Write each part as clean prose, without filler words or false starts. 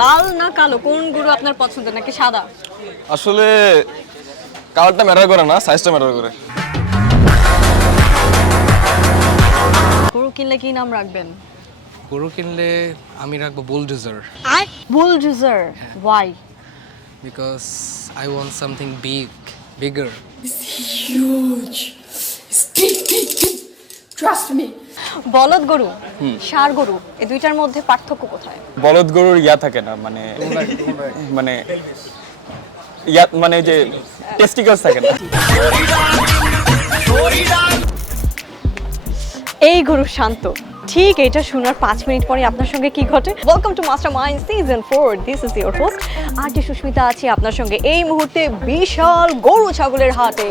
লাল না কালো, কোন গরু আপনার পছন্দ, নাকি সাদা? আসলে কালারটা ম্যাটার করে না, সাইজটা ম্যাটার করে। গরু কিনলে কি নাম রাখবেন? গরু কিনলে আমি রাখবো bulldozer, bulldozer. Why? Because I want something bigger. Huge. It's deep, deep, deep. Trust me. বলদ গরু, ষাঁড় গরু, এই দুইটার মধ্যে পার্থক্য কোথায়? বলদ গরুর থাকে না, মানে মানে মানে যে টেস্টিকলস থাকে না। এই গরু শান্ত। ঠিক এটা শোনার 5 মিনিট পরে আপনার সঙ্গে কি ঘটে। Welcome to Mastermind season 4। This is your host RT Susmita. আছি আপনার সঙ্গে এই মুহূর্তে বিশাল গরু ছাগলের হাটে।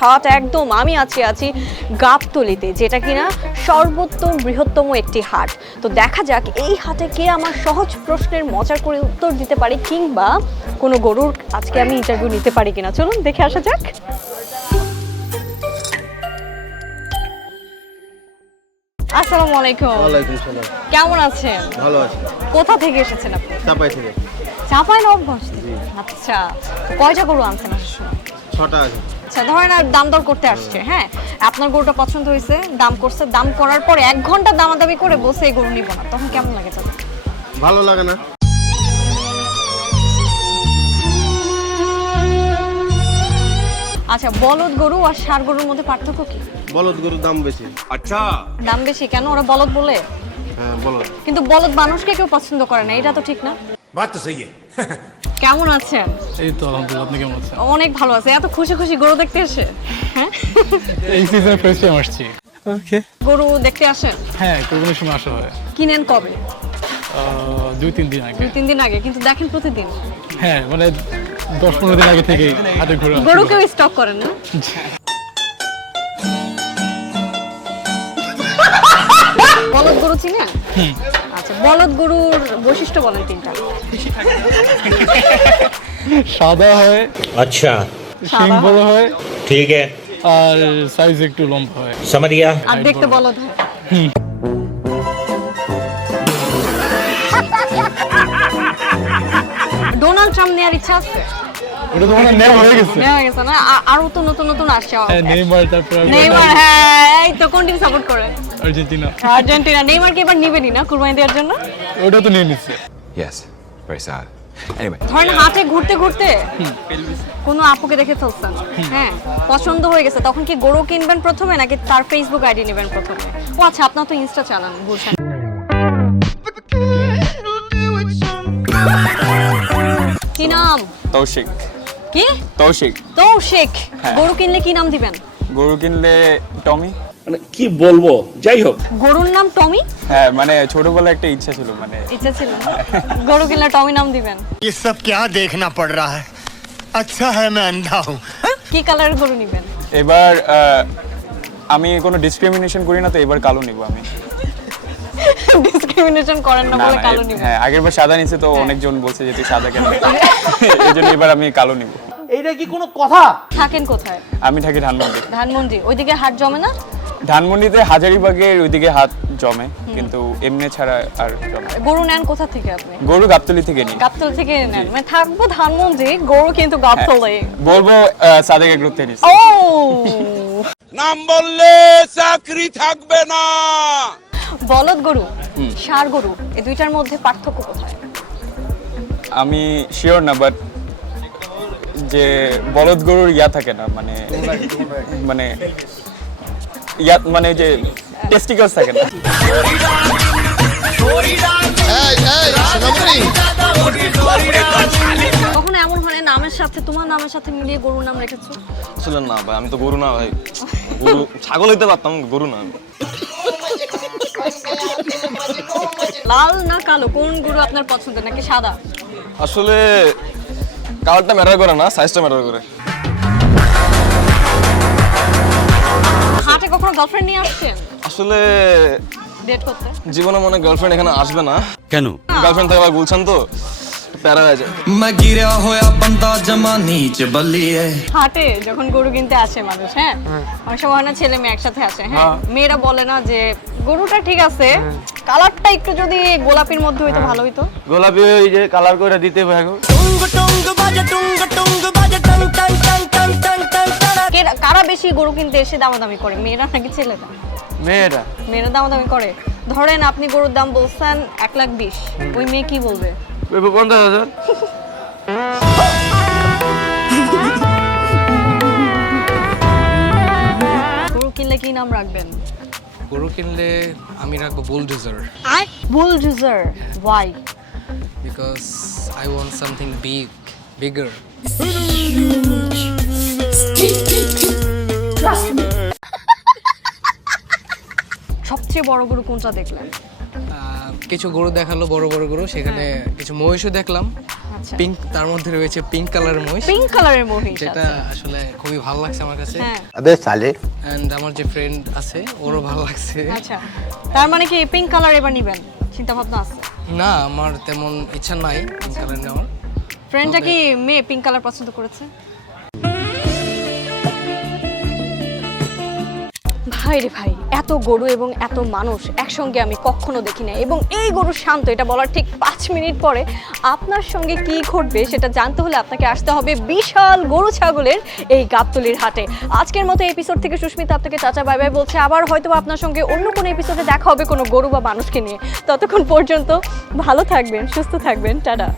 হাট একদম। আমি আছি গাবতলীতে, যেটা কিনা সর্বোত্তম বৃহত্তম একটি হাট। তো দেখা যাক এই হাটে কে আমার সহজ প্রশ্নের মজার করে উত্তর দিতে পারে, কিংবা কোনো গরুর আজকে আমি ইন্টারভিউ নিতে পারি কিনা। চলুন দেখে আসা যাক। আসসালামু আলাইকুম। ওয়ালাইকুম সালাম। কেমন আছেন? ভালো আছি। কোথা থেকে এসেছেন আপনি? চাপাই থেকে। চাঁপাইনবাবগঞ্জ থেকে। আচ্ছা, কয়টা গরু আনছেন আসার সময়? 6টা আছে। আচ্ছা, ধরেন আর দাম দর করতে আসছে, হ্যাঁ, আপনার গরুটা পছন্দ হয়েছে, দাম করছে, দাম করার পরে 1 ঘন্টা দামাদামি করে বসে এই গরু নিব না, তখন কেমন লাগে তাদের? ভালো লাগে না। আচ্ছা, বলদ গরু আর ষাঁড় গরুর মধ্যে পার্থক্য কি? বলদ গরুর দাম বেশি। দাম বেশি কেন? ওরা বলদ বলে? হ্যাঁ বলদ। কিন্তু বলদ মানুষকে কেউ পছন্দ করে না, এটা তো ঠিক না। কেমন আছেন? এই তো আলহামদুলিল্লাহ, আপনি কেমন আছেন? অনেক ভালো আছে। এত খুশি খুশি গরু দেখতে এসে, হ্যাঁ? এই সিজনে ফার্স্ট টাইম আসছি। ওকে। গরু দেখতে আসেন? হ্যাঁ, কোরবানির সময় আসা হয়। কিনেন কবে? 2-3 দিন আগে। 2-3 দিন আগে। কিন্তু দেখেন প্রতিদিন? হ্যাঁ, মানে 10-15 দিন আগে থেকেই হাটে ঘুরে আসি। গরু কেউ স্টক করেন না? বলদ গরু চিনেন? আচ্ছা, বলদ গরুর বৈশিষ্ট্য বলেন 3টা। সাদা হয়, अच्छा শিং বড় হয়, ठीक है আর সাইজ একটু লম্বা হয়। समझ गया আর দেখতে বলদ হয়। ডোনাল্ড ট্রাম্প নেওয়ার ইচ্ছা আছে? ওটা তো মানে নেওয়া হয়ে গেছে। নেওয়া হয়ে গেছে না? আরো তো নতুন নতুন আসছে। হ্যাঁ, নেইমার, তারপর নেইমার, হ্যাঁ, এই তো কোন টিম সাপোর্ট করে? আর্জেন্টিনা। আর্জেন্টিনা। নেইমারকে এবার নিবেনি না কুরবানি দেওয়ার জন্য? ওটা তো নিয়ে নিচ্ছে। Yes, very sad. Anyway. ধরেন হাটে ঘুরতে ঘুরতে কোনো আপুকে দেখে ফেলছেন, হ্যাঁ, পছন্দ হয়ে গেছে, তখন কি গরু কিনবেন প্রথমে, নাকি তার ফেসবুক আইডি নেবেন প্রথমে? ও আচ্ছা, আপনার তো ইনস্টা চালান, বুঝছেন। কি নাম? তৌশিক। কি? তৌশিক। তৌশিক। হ্যাঁ। গরু কিনলে কি নাম দিবেন? গরু কিনলে টমি। মানে কি বলবো, যাই হোক গরুর নাম টমি? হ্যাঁ, মানে ছোটবেলায় একটা ইচ্ছা ছিল, মানে ইচ্ছা ছিল না? গরু কিনলে টমি নাম দিবেন? ये सब क्या देखना पड़ रहा है? अच्छा है मैं अंधा हूँ। কি কালারের গরু নিবেন? এবার আমি কোনো ডিসক্রিমিনেশন করি না, তো এবার কালো নিব আমি। ডিসক্রিমিনেশন করেন না না, বলে না, কালো নিবেন? হ্যাঁ, আগেরবার সাদা নিছে, তো অনেকজন বলছে যে তুই সাদা কেন, এই জন্য এবার আমি কালো নিব। থাকেন কোথায়? আমি থাকি ধানমন্ডি। ধানমন্ডি। ওইদিকে হাট জমে না? ধানমন্ডিতে হাজারিবাগের ওইদিকে হাত জমে, কিন্তু এমনি ছাড়া আর জমে না। গরু নেন কোথা থেকে আপনি? গরু গাবতলী থেকে নিই। গাবতল থেকে নেন? মানে থাকবো ধানমন্ডি, গরু কিন্তু গাবতলে। বলবো সাদেক এগ্রোতে নিছি। ও, নাম বললে চাকরি থাকবে না। বলদ গরু, ষাঁড় গরু, এই দুইটার মধ্যে পার্থক্য কোথায়? আমি শিওর না, বাট যে বলদ গরুর থাকে না, মানে মানে মানে যে টেস্টিকলস থাকে না। কখনো এমন হয় নামের সাথে, তোমার নামের সাথে মিলিয়ে গরুর নাম রেখেছো? আসলে না ভাই, আমি তো গরু না ভাই, গরু ছাগল হইতে পারতাম, গরু না আমি। লাল না কালো, কোন গরু আপনার পছন্দ, নাকি সাদা? আসলে কালারটা ম্যাটার করে না, সাইজটা ম্যাটার করে। হাটে কখনো গার্লফ্রেন্ড নিয়ে আসছেন আসলে ডেট করতে? জীবনে মনে গার্লফ্রেন্ড এখানে আসবে না। কেন? গার্লফ্রেন্ড থাকে আবার বলছেন তো প্যারা হয়ে যায়। হাটে যখন গরু কিনতে আসে মানুষ, হ্যাঁ, অনেক সময় হয় না ছেলে মেয়ে একসাথে আসে, হ্যাঁ, মেয়েরা বলে না যে গরুটা ঠিক আছে, কালারটা একটু যদি গোলাপির মধ্যে হইতো ভালো হইতো। গোলাপি ওই যে কালার করে দিতে ভাগো। কারা বেশি গরু কিনতে এসে দামাদামি করে, মেয়েরা নাকি ছেলেরা? মেয়েটা মেয়েরা দামাদামি করে। ধরেন আপনি গরুর দাম বলছেন 1,20,000, ওই মেয়ে কি বলবে? 50,000। গরু কিনলে কি নাম রাখবেন? গরু কিনলে আমি রাখবো bulldozer bulldozer. Why? Because I want something bigger. Huge. Trust me. সবচেয়ে বড় গরু কোনটা দেখলেন? কিছু গরু দেখালো, বড় বড় গরু, সেখানে কিছু মহিষও দেখলাম। আচ্ছা, পিঙ্ক, তার মধ্যে রয়েছে পিঙ্ক কালারের মহিষ, পিঙ্ক কালারের মহিষ। যেটা আসলে খুবই ভালো লাগছে আমার কাছে। হ্যাঁ, এন্ড আমার যে ফ্রেন্ড আছে ওরও ভালো লাগছে। আচ্ছা, তার মানে কি পিঙ্ক কালার এবার নেবেন চিন্তা ভাবনা আছে? না, আমার তেমন ইচ্ছা নাই পিঙ্ক কালার নেওয়ার। ফ্রেন্ডটা কি মেয়ে পিঙ্ক কালার পছন্দ করেছে? ভাই রে ভাই, এত গরু এবং এত মানুষ একসঙ্গে আমি কখনো দেখি না, এবং এই গরু শান্ত এটা বলার ঠিক 5 মিনিট পরে আপনার সঙ্গে কি ঘটবে সেটা জানতে হলে আপনাকে আসতে হবে বিশাল গরু ছাগলের এই গাবতলীর হাটে। আজকের মতো এপিসোড থেকে সুস্মিতা আপনাকে চাচা বাই বাই বলছে। আবার হয়তো আপনার সঙ্গে অন্য কোনো এপিসোডে দেখা হবে কোনো গরু বা মানুষকে নিয়ে। ততক্ষণ পর্যন্ত ভালো থাকবেন, সুস্থ থাকবেন, টাটা।